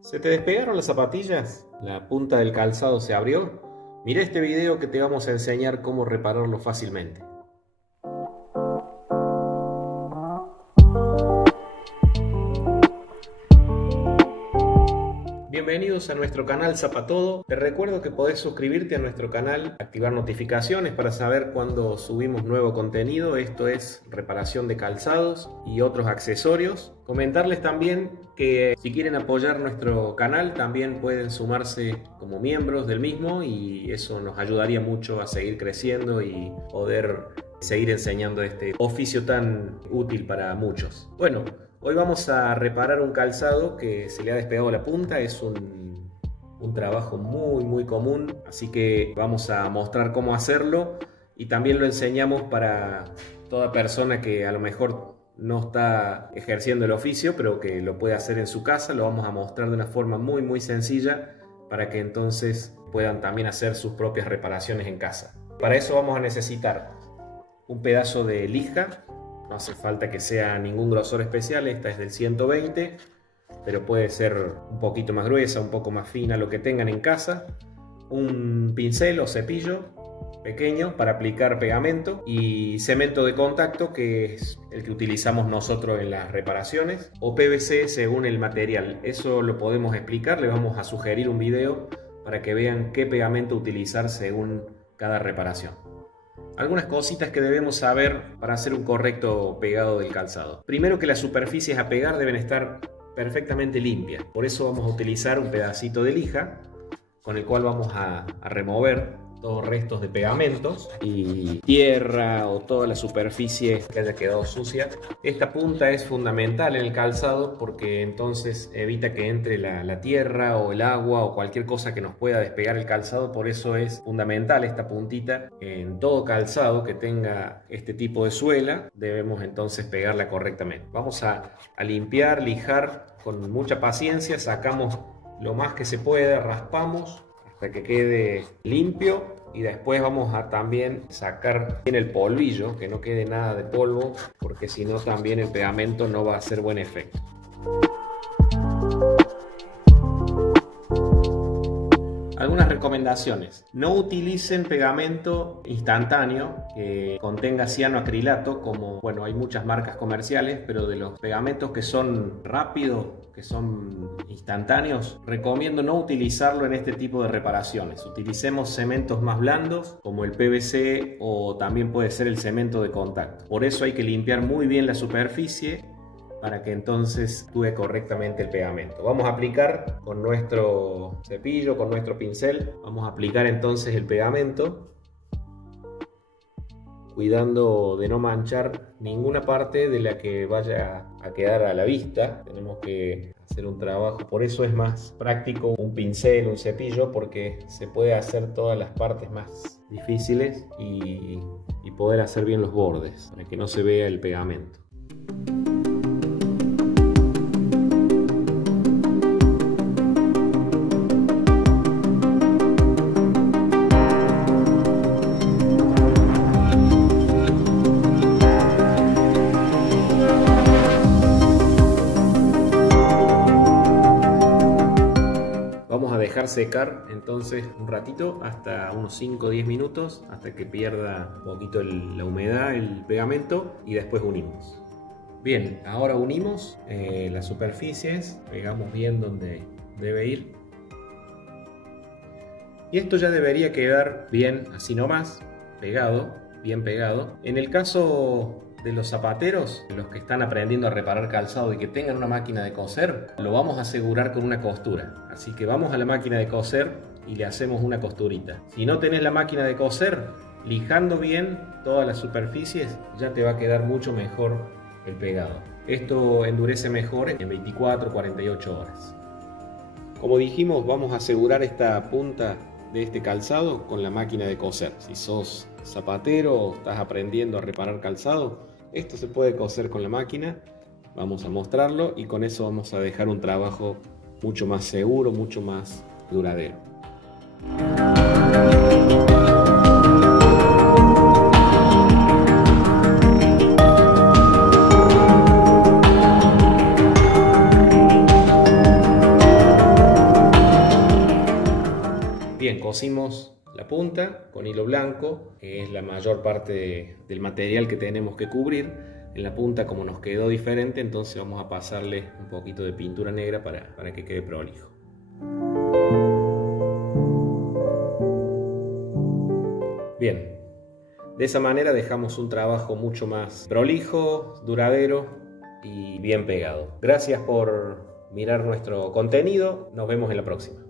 ¿Se te despegaron las zapatillas? ¿La punta del calzado se abrió? Mira este video que te vamos a enseñar cómo repararlo fácilmente. Bienvenidos a nuestro canal Zapatodo. Te recuerdo que podés suscribirte a nuestro canal, activar notificaciones para saber cuando subimos nuevo contenido. Esto es reparación de calzados y otros accesorios. Comentarles también que si quieren apoyar nuestro canal también pueden sumarse como miembros del mismo y eso nos ayudaría mucho a seguir creciendo y poder seguir enseñando este oficio tan útil para muchos. Bueno, hoy vamos a reparar un calzado que se le ha despegado la punta. Es un trabajo muy común, así que vamos a mostrar cómo hacerlo y también lo enseñamos para toda persona que a lo mejor no está ejerciendo el oficio pero que lo puede hacer en su casa. Lo vamos a mostrar de una forma muy sencilla para que entonces puedan también hacer sus propias reparaciones en casa. Para eso vamos a necesitar un pedazo de lija. No hace falta que sea ningún grosor especial, esta es del 120, pero puede ser un poquito más gruesa, un poco más fina, lo que tengan en casa. Un pincel o cepillo pequeño para aplicar pegamento y cemento de contacto, que es el que utilizamos nosotros en las reparaciones, o PVC según el material. Eso lo podemos explicar, le vamos a sugerir un video para que vean qué pegamento utilizar según cada reparación. Algunas cositas que debemos saber para hacer un correcto pegado del calzado. Primero, que las superficies a pegar deben estar perfectamente limpias. Por eso vamos a utilizar un pedacito de lija con el cual vamos a remover todos restos de pegamentos y tierra o toda la superficie que haya quedado sucia. Esta punta es fundamental en el calzado porque entonces evita que entre la tierra o el agua o cualquier cosa que nos pueda despegar el calzado. Por eso es fundamental esta puntita en todo calzado que tenga este tipo de suela. Debemos entonces pegarla correctamente. Vamos a limpiar, lijar con mucha paciencia. Sacamos lo más que se pueda, raspamos hasta que quede limpio y después vamos a también sacar bien el polvillo, que no quede nada de polvo, porque si no también el pegamento no va a hacer buen efecto. Algunas recomendaciones: no utilicen pegamento instantáneo que contenga cianoacrilato, como, bueno, hay muchas marcas comerciales, pero de los pegamentos que son rápidos, que son instantáneos, recomiendo no utilizarlo en este tipo de reparaciones. Utilicemos cementos más blandos como el PVC o también puede ser el cemento de contacto. Por eso hay que limpiar muy bien la superficie para que entonces actúe correctamente el pegamento. Vamos a aplicar con nuestro cepillo, con nuestro pincel, vamos a aplicar entonces el pegamento, cuidando de no manchar ninguna parte de la que vaya a quedar a la vista. Tenemos que hacer un trabajo, por eso es más práctico un pincel, un cepillo, porque se puede hacer todas las partes más difíciles y poder hacer bien los bordes para que no se vea el pegamento. Vamos a dejar secar entonces un ratito, hasta unos 5 o 10 minutos, hasta que pierda un poquito la humedad, el pegamento, y después unimos. Bien, ahora unimos las superficies, pegamos bien donde debe ir. Y esto ya debería quedar bien, así nomás, pegado, bien pegado. En el caso de los zapateros, los que están aprendiendo a reparar calzado y que tengan una máquina de coser, lo vamos a asegurar con una costura. Así que vamos a la máquina de coser y le hacemos una costurita. Si no tenés la máquina de coser, lijando bien todas las superficies, ya te va a quedar mucho mejor el pegado. Esto endurece mejor en 24 o 48 horas. Como dijimos, vamos a asegurar esta punta de este calzado con la máquina de coser. Si sos zapatero o estás aprendiendo a reparar calzado, esto se puede coser con la máquina. Vamos a mostrarlo y con eso vamos a dejar un trabajo mucho más seguro, mucho más duradero. Bien, cosimos la punta con hilo blanco, que es la mayor parte del material que tenemos que cubrir. En la punta, como nos quedó diferente, entonces vamos a pasarle un poquito de pintura negra para que quede prolijo. Bien, de esa manera dejamos un trabajo mucho más prolijo, duradero y bien pegado. Gracias por mirar nuestro contenido. Nos vemos en la próxima.